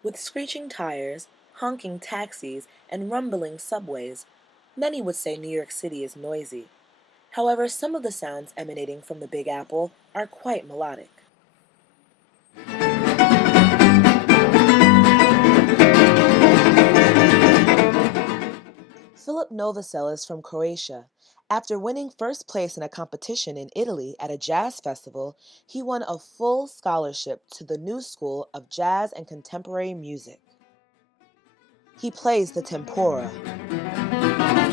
With screeching tires, honking taxis, and rumbling subways, many would say New York City is noisy. However, some of the sounds emanating from the Big Apple are quite melodic. Philip Novosel from Croatia. After winning first place in a competition in Italy at a jazz festival, he won a full scholarship to the New School of Jazz and Contemporary Music. He plays the tempora.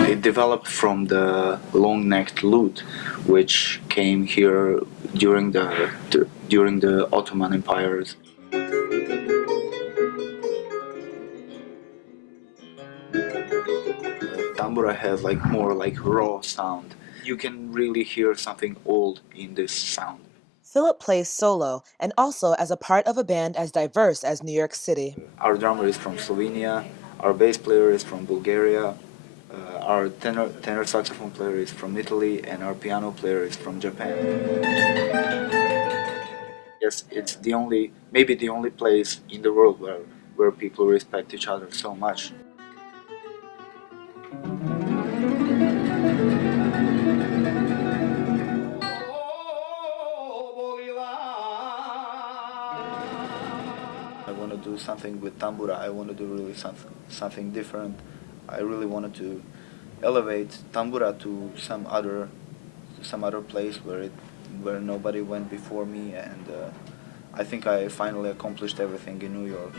It developed from the long-necked lute, which came here during the Ottoman empires. Tambura has like more like raw sound. You can really hear something old in this sound. Philip plays solo and also as a part of a band as diverse as New York City. Our drummer is from Slovenia. Our bass player is from Bulgaria. Our tenor saxophone player is from Italy, and our piano player is from Japan. Yes, it's maybe the only place in the world where people respect each other so much. I want to do something with tambura. I want to do really something different. I really wanted to elevate tambura to some other place where nobody went before me, and I think I finally accomplished everything in New York.